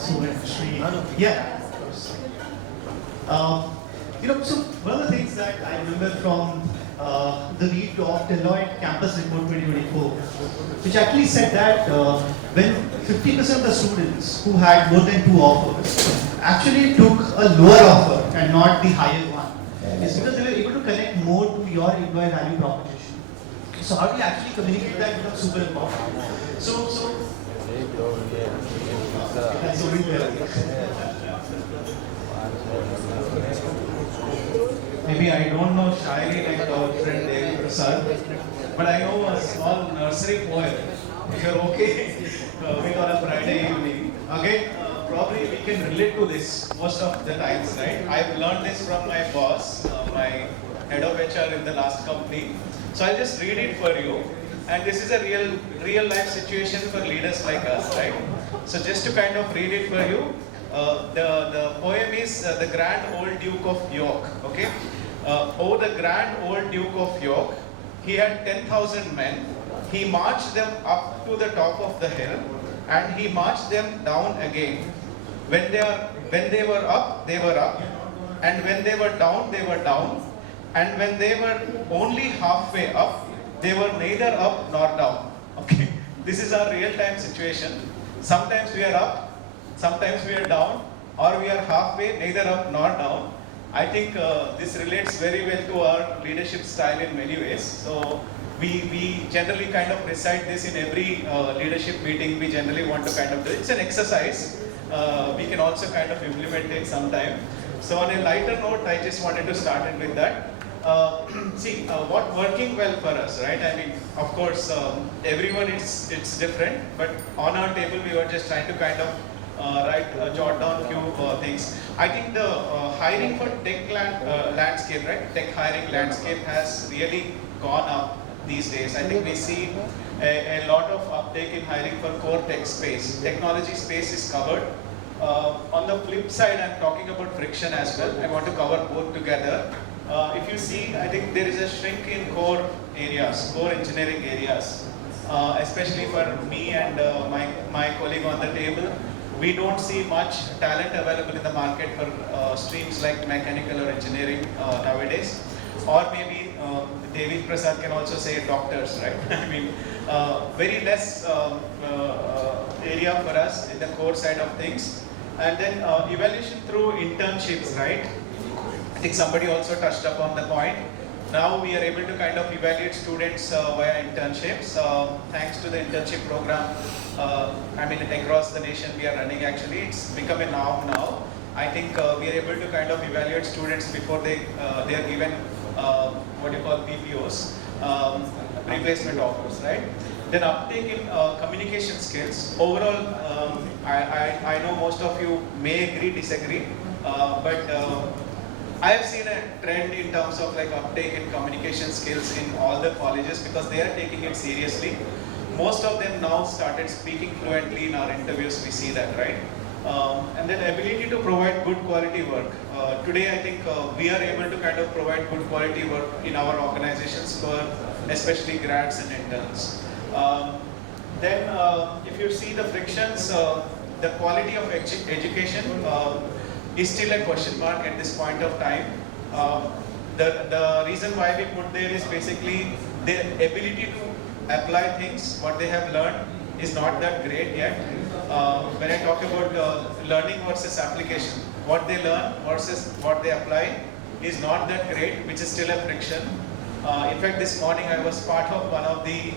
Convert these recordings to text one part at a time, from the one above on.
student Sri. Yeah, of course. So one of the things that I remember from the read of Deloitte Campus Report 2024, which actually said that when 50% of the students who had more than 2 offers actually took a lower offer and not the higher one, it's because they were able to connect more to your employee value proposition. So how do you actually communicate that becomes super important. So that's over there. Maybe I don't know Shairi like our friend David Prasad, but I know a small nursery poem. If you're okay with on a Friday evening, again, probably we can relate to this most of the times, right? I've learned this from my boss, my head of HR in the last company. So I'll just read it for you. And this is a real life situation for leaders like us, right? So just to kind of read it for you, the poem is The Grand Old Duke of York, okay? Oh, the Grand Old Duke of York, he had 10,000 men. He marched them up to the top of the hill, and he marched them down again. When they were up, they were up, and when they were down, they were down, and when they were only halfway up, they were neither up nor down. Okay, this is our real-time situation. Sometimes we are up, sometimes we are down, or we are halfway, neither up nor down. I think this relates very well to our leadership style in many ways. So we generally kind of recite this in every leadership meeting. We generally want to kind of do it. It's an exercise. We can also kind of implement it sometime. So on a lighter note, I just wanted to start it with that. What working well for us, right? I mean, of course, everyone it's different, but on our table we were just trying to kind of jot down few things. I think the hiring for tech landscape, right? Tech hiring landscape has really gone up these days. I think we see a lot of uptake in hiring for core tech space. Technology space is covered. On the flip side, I'm talking about friction as well. I want to cover both together. If you see, I think there is a shrink in core areas, core engineering areas, especially for me and my colleague on the table. We don't see much talent available in the market for streams like mechanical or engineering nowadays. Or maybe David Prasad can also say doctors, right? I mean, very less area for us in the core side of things. And then evaluation through internships, right? I think somebody also touched upon the point. Now we are able to kind of evaluate students via internships. Thanks to the internship program, across the nation we are running actually. It's become a norm now. I think we are able to kind of evaluate students before they are given what you call PPOs, replacement offers, right? Then uptake in communication skills. Overall, I know most of you may agree, disagree, but I have seen a trend in terms of like uptake in communication skills in all the colleges because they are taking it seriously. Most of them now started speaking fluently in our interviews, we see that, right? And then ability to provide good quality work. Today I think we are able to kind of provide good quality work in our organizations for especially grads and interns. Then if you see the frictions, the quality of education is still a question mark at this point of time. The reason why we put there is basically their ability to apply things, what they have learned is not that great yet. When I talk about learning versus application, what they learn versus what they apply is not that great, which is still a friction. In fact, this morning I was part of one of the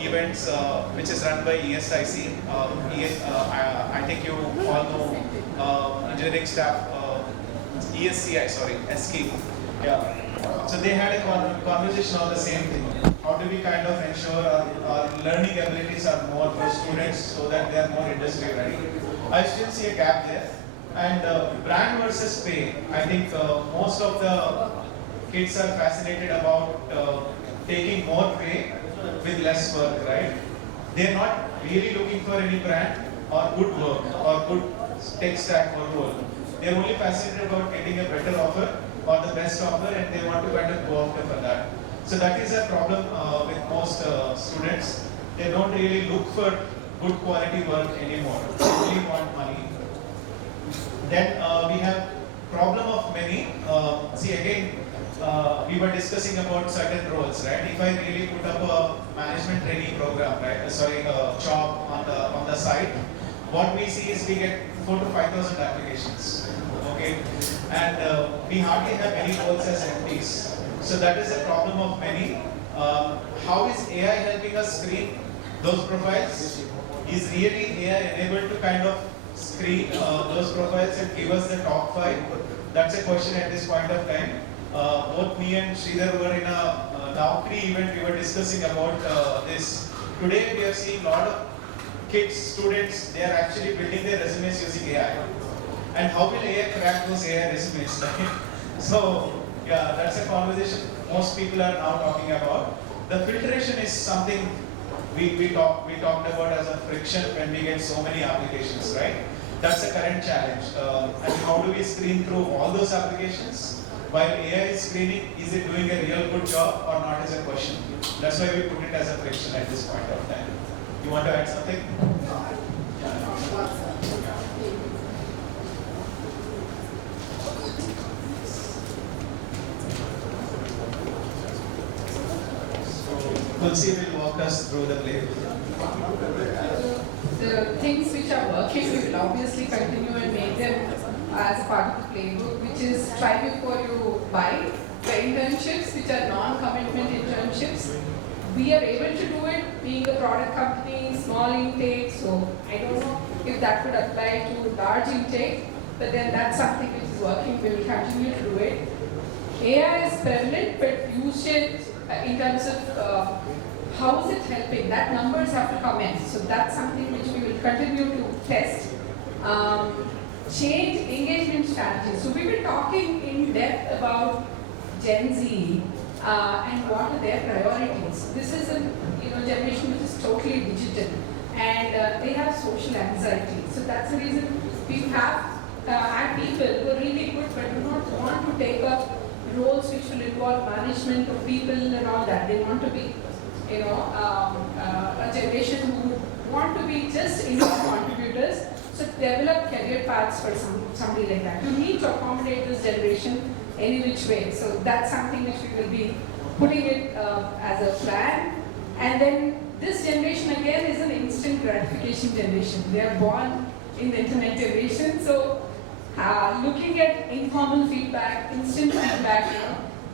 events which is run by ESIC. I think you all know engineering staff, ESCI, sorry, ESCI. Yeah. So they had a conversation on the same thing. How do we kind of ensure our learning abilities are more for students so that they are more industry ready? I still see a gap there. And brand versus pay. I think most of the kids are fascinated about taking more pay with less work, right? They're not really looking for any brand or good work or good tech stack or role. They're only fascinated about getting a better offer or the best offer, and they want to kind of go after for that. So that is a problem with most students. They don't really look for good quality work anymore. They only want money. Then we have problem of many. See again, we were discussing about certain roles, right? If I really put up a management training program, right? Job on the site, what we see is we get 4 to 5,000 applications. Okay, and we hardly have any roles as MPs. So that is a problem of many. How is AI helping us screen those profiles? Is really AI enabled to kind of screen those profiles and give us the top 5? That's a question at this point of time. Both me and Sridhar were in a Naukri event, we were discussing about this. Today we are seeing a lot of kids, students, they are actually building their resumes using AI. And how will AI crack those AI resumes? Right? So, yeah, that's a conversation most people are now talking about. The filtration is something we talked about as a friction when we get so many applications, right? That's a current challenge. And how do we screen through all those applications? While AI is screening, is it doing a real good job or not is a question. That's why we put it as a friction at this point of time. You want to add something? Tulsi will walk us through the playbook. The things which are working, we will obviously continue and make them as part of the playbook, which is try before you buy. The internships, which are non-commitment internships, we are able to do it being a product company, small intake, so I don't know if that would apply to large intake, but then that's something which is working, we will continue to do it. AI is prevalent, but use it in terms of how is it helping? That numbers have to come in. So that's something which we will continue to test. Change engagement strategies. So we were talking in depth about Gen Z and what are their priorities. This is a generation which is totally digital and they have social anxiety. So that's the reason we have had people who are really good but do not want to take up roles which will involve management of people and all that. They want to be, a generation who would want to be just individual contributors. So develop career paths for somebody like that. You need to accommodate this generation any which way. So that's something which we will be putting it as a plan. And then this generation again is an instant gratification generation. They are born in the internet generation. So looking at informal feedback, instant feedback,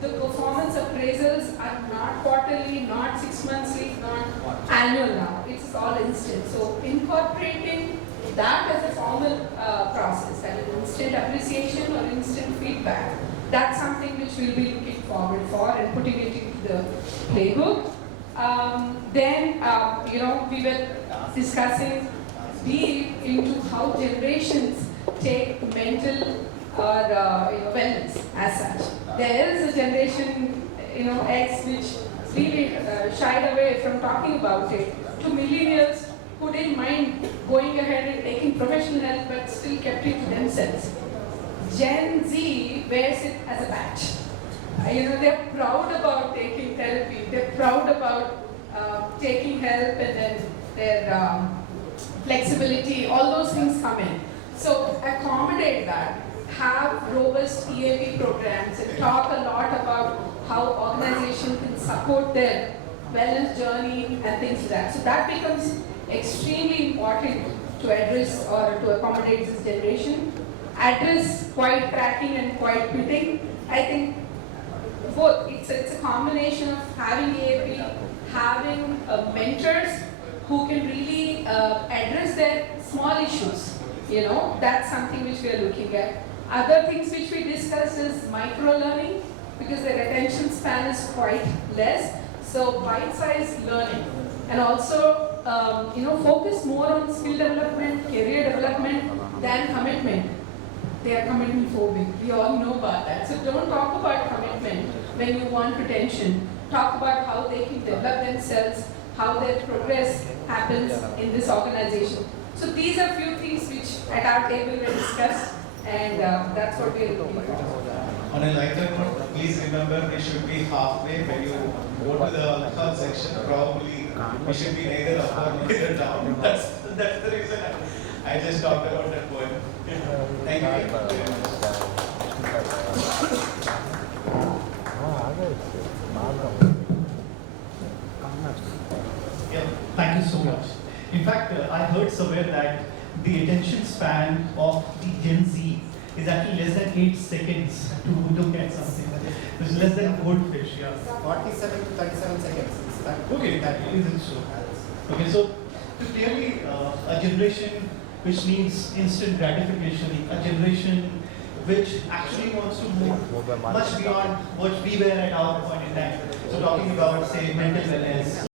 the performance appraisals are not quarterly, not 6 monthly, not annual now. It's all instant. So incorporating that as a formal process, that is instant appreciation or instant feedback, that's something which we'll be looking forward for and putting it into the playbook. We were discussing deep into how generations take mental or wellness as such. There is a generation, X, which really shied away from talking about it. To millennials who didn't mind going ahead and taking professional help but still kept it to themselves. Gen Z wears it as a badge. They're proud about taking therapy. They're proud about taking help, and then their flexibility, all those things come in. So accommodate that, have robust EAP programs, and talk a lot about how organizations can support their wellness journey and things like that. So that becomes extremely important to address or to accommodate this generation. Address quiet tracking and quiet quitting. I think both. It's a combination of having EAP, having mentors who can really address their small issues. That's something which we are looking at. Other things which we discuss is micro-learning, because their attention span is quite less. So bite-sized learning. And also, focus more on skill development, career development than commitment. They are commitment phobic. We all know about that. So don't talk about commitment when you want retention. Talk about how they can develop themselves, how their progress happens in this organization. So these are few things which at our table were discussed, and that's what we are looking for. On a lighter note, please remember we should be halfway when you go to the alcohol section. Probably we should be neither up or neither down. That's the reason I just talked about that poem. Thank you very much. Yeah, thank you so much. In fact, I heard somewhere that the attention span of the Gen Z is actually less than 8 seconds to look at something. It's less than a goldfish, yeah. 47 to 37 seconds. Okay, that isn't so. Okay, so clearly a generation which needs instant gratification, a generation which actually wants to move much beyond what we were at our point in time. So talking about, say, mental wellness,